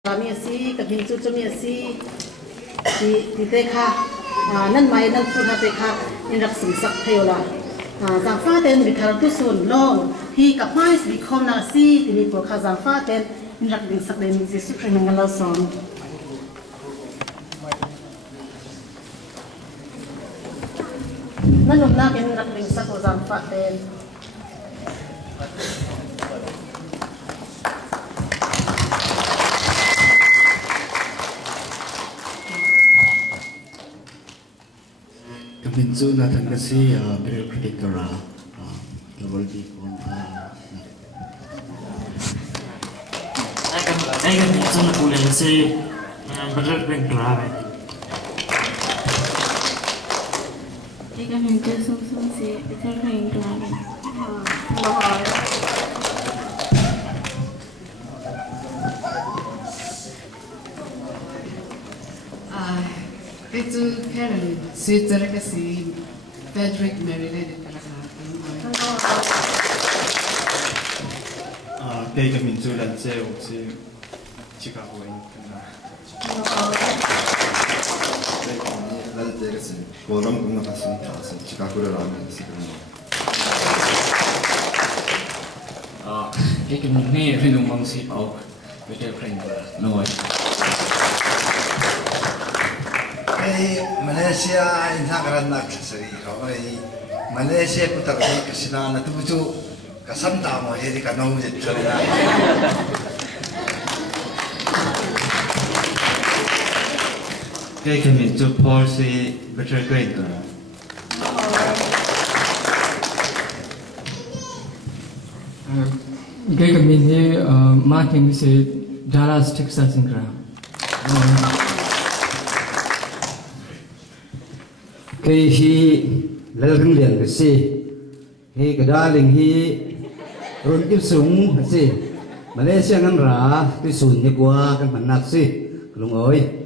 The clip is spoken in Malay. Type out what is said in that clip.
Kami si kami tu cumi si di teka nan mai nan tu ha teka inrak simsak thayola zang fa ten bithar tu sun long hi ka mai si khom na si tini ko kha zang fa ten inrak ding sak den si su khring ngal son nan na ken inrak ding sak ko zang fa ten Kaminzu na tangkasi bureaucratic kara level di kon ai kaminzu na kulen si bureaucratic kara ai kaminzu sung si bureaucratic kara Itu Carolyn, Switzerland kasi Frederick, Maryland talaga. Kaya kami jualan saya untuk Chicago ini. Lalu dia kasi orang guna kasih tas Chicago ramai kasi kami. Kaya kami ni rindu mangsi pau, betul keren noy. Malaysia insan kerana keseri, kalau Malaysia putar ni kesina nanti bucu kesam tamu jadi kanong jadi cerita. Kaya kami tu polisi betul keren tu. Kaya kami ni marketing se Dallas Texas ingkara. Kaya hi lalring liang kasi hi kadaling hi runkim sung kasi Malaysia ngan ra ti sun ni kwa kan manak si kulung oi